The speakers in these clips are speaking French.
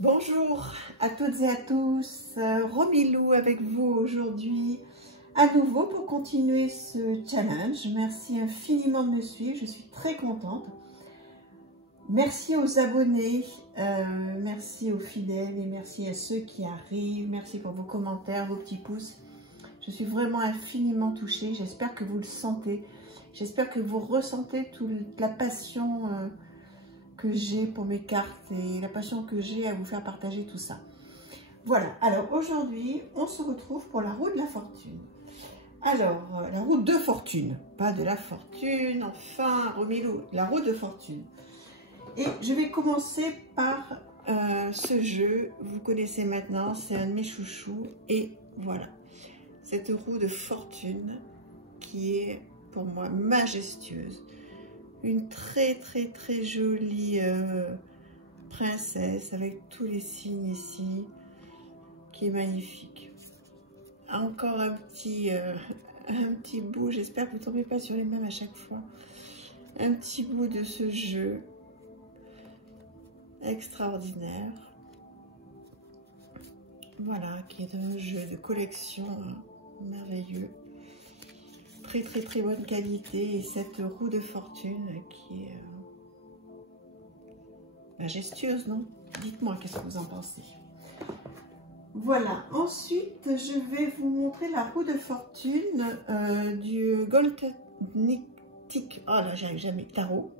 Bonjour à toutes et à tous, Romilou avec vous aujourd'hui à nouveau pour continuer ce challenge. Merci infiniment de me suivre, je suis très contente. Merci aux abonnés, merci aux fidèles et merci à ceux qui arrivent. Merci pour vos commentaires, vos petits pouces. Je suis vraiment infiniment touchée, j'espère que vous le sentez. J'espère que vous ressentez toute la passion que j'ai pour mes cartes et la passion que j'ai à vous faire partager tout ça. Voilà, alors aujourd'hui, on se retrouve pour la roue de la fortune. Alors, la roue de fortune, pas de la fortune, enfin, Romilou, la roue de fortune. Et je vais commencer par ce jeu, vous connaissez maintenant, c'est un de mes chouchous. Et voilà, cette roue de fortune qui est pour moi majestueuse. Une très jolie princesse avec tous les signes ici, qui est magnifique. Encore un petit bout, j'espère que vous ne tombez pas sur les mêmes à chaque fois. Un petit bout de ce jeu extraordinaire. Voilà, qui est un jeu de collection merveilleux. Très bonne qualité, et cette roue de fortune qui est majestueuse, non? Dites-moi, qu'est-ce que vous en pensez? Voilà, ensuite je vais vous montrer la roue de fortune du Golden Tick, oh là j'arrive jamais, tarot,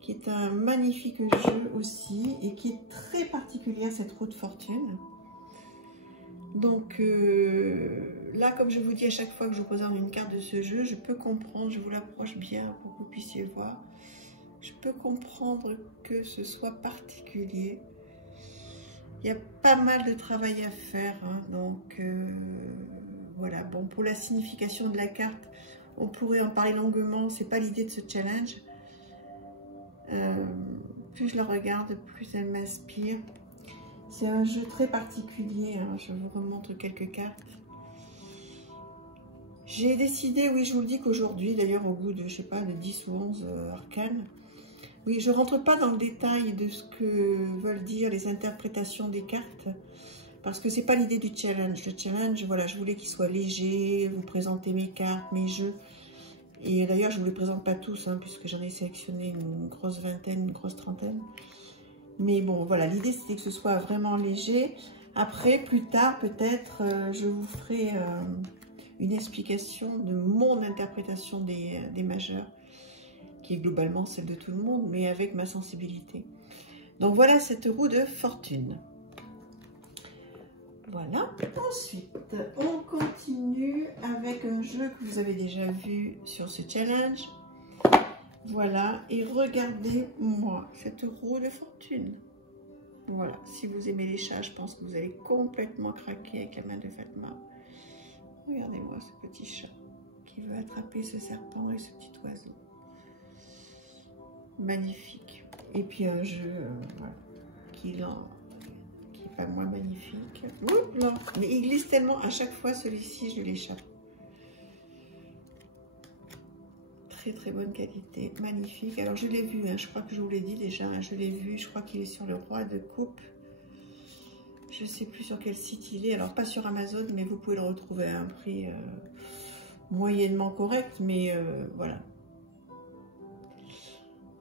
qui est un magnifique jeu aussi et qui est très particulier, cette roue de fortune. Donc là, comme je vous dis à chaque fois que je vous présente une carte de ce jeu, je peux comprendre, je vous l'approche bien pour que vous puissiez le voir, je peux comprendre que ce soit particulier. Il y a pas mal de travail à faire, hein, donc voilà. Bon, pour la signification de la carte, on pourrait en parler longuement, c'est pas l'idée de ce challenge. Plus je la regarde, plus elle m'inspire. C'est un jeu très particulier, hein. Je vous remontre quelques cartes. J'ai décidé, oui, je vous le dis qu'aujourd'hui, d'ailleurs au bout de, je sais pas, de 10 ou 11 arcanes, oui, je ne rentre pas dans le détail de ce que veulent dire les interprétations des cartes, parce que c'est pas l'idée du challenge. Le challenge, voilà, je voulais qu'il soit léger, vous présenter mes cartes, mes jeux. Et d'ailleurs, je ne vous les présente pas tous, hein, puisque j'en ai sélectionné une grosse vingtaine, une grosse trentaine. Mais bon, voilà, l'idée c'était que ce soit vraiment léger. Après, plus tard, peut-être, je vous ferai une explication de mon interprétation des majeurs, qui est globalement celle de tout le monde, mais avec ma sensibilité. Donc voilà cette roue de fortune. Voilà. Ensuite, on continue avec un jeu que vous avez déjà vu sur ce challenge. Voilà, et regardez-moi cette roue de fortune. Voilà, si vous aimez les chats, je pense que vous allez complètement craquer avec la main de Fatma. Regardez-moi ce petit chat qui veut attraper ce serpent et ce petit oiseau. Magnifique. Et puis un jeu voilà, qui est pas moins magnifique. Oups là, mais il glisse tellement à chaque fois, celui-ci, je l'échappe. Très bonne qualité, magnifique. Alors je l'ai vu, hein, je crois que je vous l'ai dit déjà, hein, je l'ai vu, je crois qu'il est sur le roi de coupe. Je ne sais plus sur quel site il est, alors pas sur Amazon, mais vous pouvez le retrouver à un prix moyennement correct, mais voilà.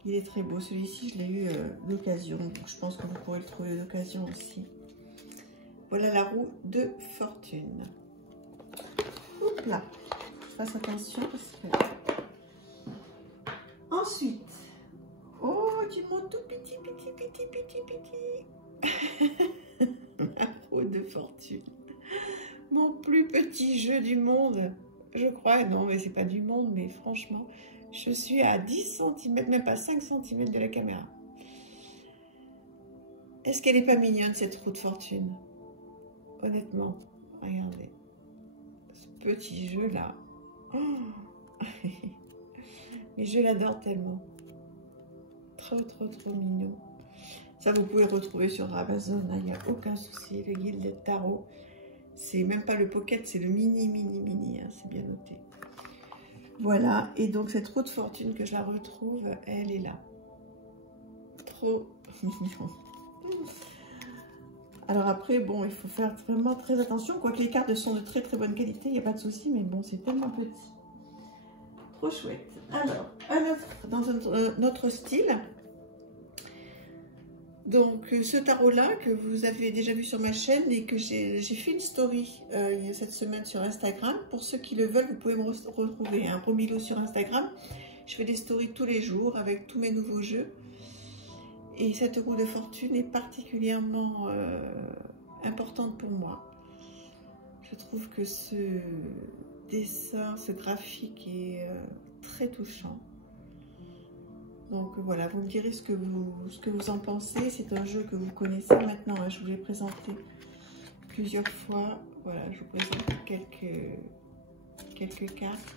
Il est très beau, celui-ci je l'ai eu d'occasion, donc je pense que vous pourrez le trouver d'occasion aussi. Voilà la roue de fortune. Hop là, fasse attention parce que... Ensuite, oh, tu montes tout petit. La roue de fortune. Mon plus petit jeu du monde. Je crois, non, mais c'est pas du monde, mais franchement, je suis à 10 cm, même pas 5 cm de la caméra. Est-ce qu'elle est pas mignonne, cette roue de fortune? Honnêtement, regardez. Ce petit jeu-là. Oh. Mais je l'adore tellement. Trop mignon. Ça, vous pouvez le retrouver sur Amazon, il n'y a aucun souci. Le guide des tarots, c'est même pas le pocket, c'est le mini, hein, c'est bien noté. Voilà, et donc cette roue de fortune que je la retrouve, elle est là. Trop mignon. Alors après, bon, il faut faire vraiment très attention. Quoique les cartes sont de très très bonne qualité, il n'y a pas de souci. Mais bon, c'est tellement petit. Trop chouette. Alors, dans notre style. Donc, ce tarot-là que vous avez déjà vu sur ma chaîne et que j'ai fait une story cette semaine sur Instagram. Pour ceux qui le veulent, vous pouvez me retrouver un Romilou sur Instagram. Je fais des stories tous les jours avec tous mes nouveaux jeux. Et cette roue de fortune est particulièrement importante pour moi. Je trouve que ce dessin, ce graphique est très touchant. Donc voilà, vous me direz ce que vous en pensez. C'est un jeu que vous connaissez maintenant, hein. Je vous l'ai présenté plusieurs fois. Voilà, je vous présente quelques cartes.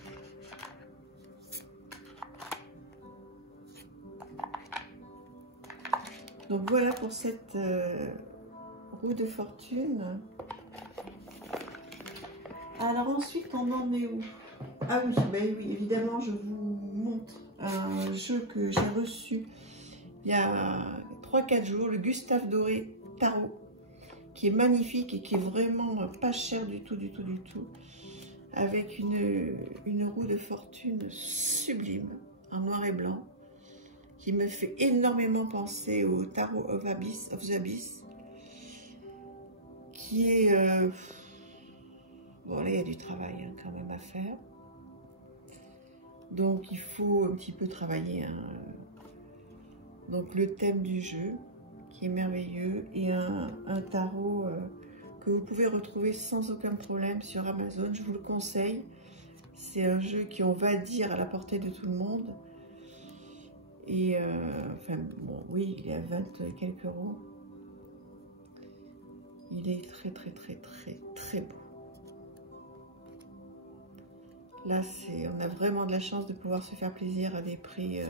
Donc voilà pour cette roue de fortune. Alors ensuite, on en est où? Ah oui, ben oui, évidemment, je vous montre un jeu que j'ai reçu il y a 3-4 jours, le Gustave Doré Tarot, qui est magnifique et qui est vraiment pas cher du tout, avec une roue de fortune sublime, en noir et blanc, qui me fait énormément penser au Tarot of the Abyss, qui est... bon, là, il y a du travail hein, quand même à faire. Donc, il faut un petit peu travailler. Hein. Donc, le thème du jeu, qui est merveilleux, et un tarot que vous pouvez retrouver sans aucun problème sur Amazon. Je vous le conseille. C'est un jeu qui, on va dire, à la portée de tout le monde. Et, enfin, bon, oui, il est à 20 et quelques euros. Il est très beau. Là, on a vraiment de la chance de pouvoir se faire plaisir à des prix,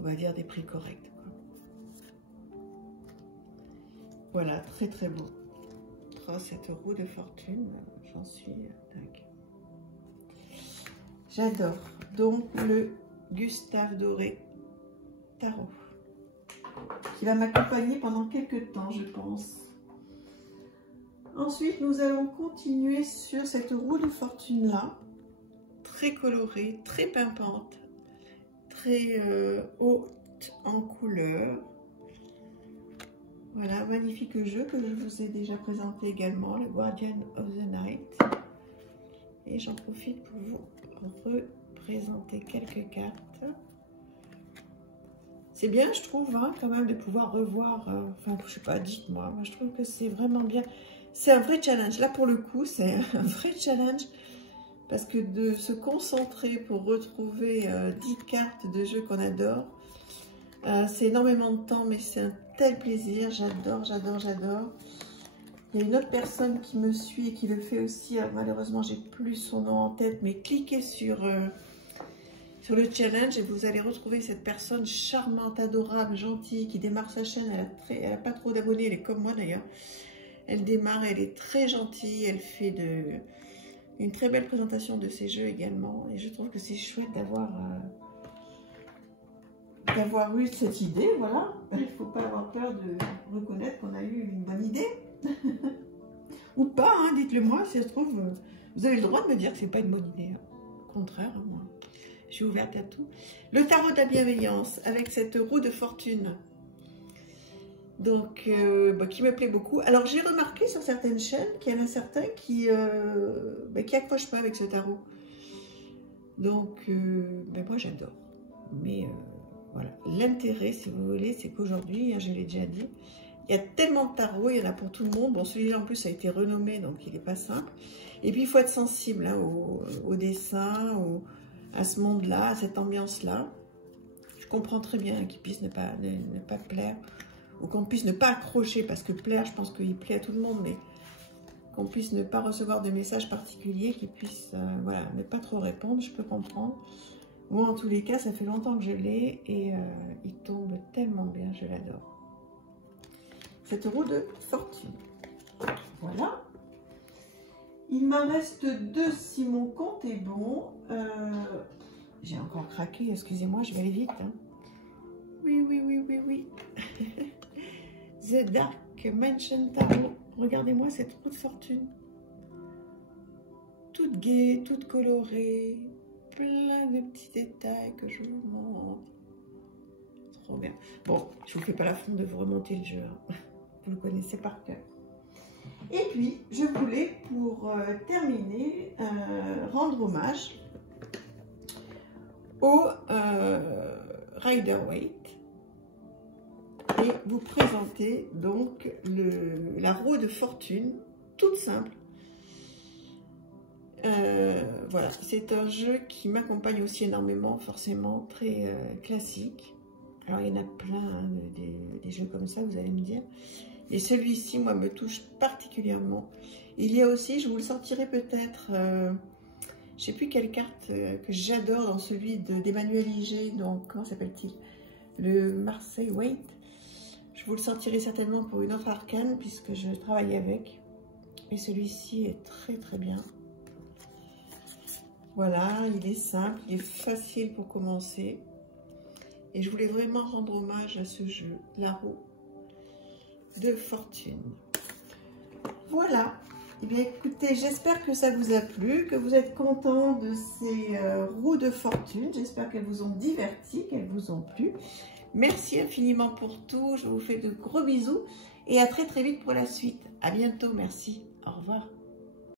on va dire des prix corrects, quoi. Voilà, très beau. Oh, cette roue de fortune, j'en suis dingue. J'adore. Donc, le Gustave Doré Tarot, qui va m'accompagner pendant quelques temps, je pense. Ensuite, nous allons continuer sur cette roue de fortune là, très colorée, très pimpante, très haute en couleur. Voilà, magnifique jeu que je vous ai déjà présenté également, le Guardian of the Night. Et j'en profite pour vous représenter quelques cartes. C'est bien, je trouve, hein, quand même, de pouvoir revoir, enfin, je sais pas, dites-moi, moi je trouve que c'est vraiment bien. C'est un vrai challenge. Là, pour le coup, c'est un vrai challenge. Parce que de se concentrer pour retrouver 10 cartes de jeux qu'on adore, c'est énormément de temps, mais c'est un tel plaisir. J'adore. Il y a une autre personne qui me suit et qui le fait aussi. Alors, malheureusement, j'ai plus son nom en tête, mais cliquez sur le challenge et vous allez retrouver cette personne charmante, adorable, gentille, qui démarre sa chaîne. Elle n'a pas trop d'abonnés, elle est comme moi d'ailleurs. Elle démarre, elle est très gentille, elle fait une très belle présentation de ses jeux également. Et je trouve que c'est chouette d'avoir eu cette idée, voilà. Il ne faut pas avoir peur de reconnaître qu'on a eu une bonne idée. Ou pas, hein, dites-le moi, si ça se trouve, vous avez le droit de me dire que c'est pas une bonne idée. Au contraire, moi, je suis ouverte à tout. Le tarot de la bienveillance, avec cette roue de fortune. Donc, qui me plaît beaucoup. Alors, j'ai remarqué sur certaines chaînes qu'il y en a certains qui accrochent pas avec ce tarot. Donc, moi, j'adore. Mais voilà, l'intérêt, si vous voulez, c'est qu'aujourd'hui, hein, je l'ai déjà dit, il y a tellement de tarots, il y en a pour tout le monde. Bon, celui-là, en plus, a été renommé, donc il n'est pas simple. Et puis, il faut être sensible hein, au dessin, à ce monde-là, à cette ambiance-là. Je comprends très bien qu'il puisse ne pas plaire. Ou qu'on puisse ne pas accrocher, parce que plaire, je pense qu'il plaît à tout le monde, mais qu'on puisse ne pas recevoir de messages particuliers, qu'il puisse voilà, ne pas trop répondre, je peux comprendre. Moi, en tous les cas, ça fait longtemps que je l'ai, et il tombe tellement bien, je l'adore. Cette roue de fortune. Voilà. Il m'en reste 2 si mon compte est bon. J'ai encore craqué, excusez-moi, je vais aller vite. Hein. Oui. The Dark Mansion Tarot. Regardez-moi cette roue de fortune. Toute gaie, toute colorée. Plein de petits détails que je vous montre. Trop bien. Bon, je vous fais pas l'affront de vous remonter le jeu. Hein. Vous le connaissez par cœur. Et puis, je voulais, pour terminer, rendre hommage au Rider-Waite et vous présenter donc la roue de fortune, toute simple. Voilà, c'est un jeu qui m'accompagne aussi énormément, forcément, très classique. Alors, il y en a plein, hein, des jeux comme ça, vous allez me dire. Et celui-ci, moi, me touche particulièrement. Il y a aussi, je vous le sortirai peut-être, je ne sais plus quelle carte que j'adore dans celui d'Emmanuel Iger, donc, comment s'appelle-t-il? Le Marseille Waite. Je vous le sortirai certainement pour une autre arcane, puisque je travaille avec. Et celui-ci est très très bien. Voilà, il est simple, il est facile pour commencer. Et je voulais vraiment rendre hommage à ce jeu, la roue de fortune. Voilà. Eh bien, écoutez, j'espère que ça vous a plu, que vous êtes contents de ces roues de fortune. J'espère qu'elles vous ont diverti, qu'elles vous ont plu. Merci infiniment pour tout. Je vous fais de gros bisous et à très très vite pour la suite. À bientôt. Merci. Au revoir.